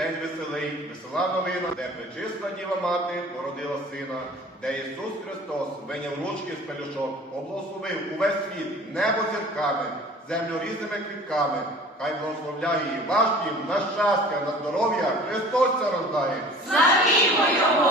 день веселий, весела новина, де пречисла діва мати породила сина, де Ісус Христос виняв ручки з пелюшок, облагословив увесь світ, небо зірками, землю різними квітками. Хай благословляє її ваш дім на щастя, на здоров'я Христос це рождає. Славімо Його!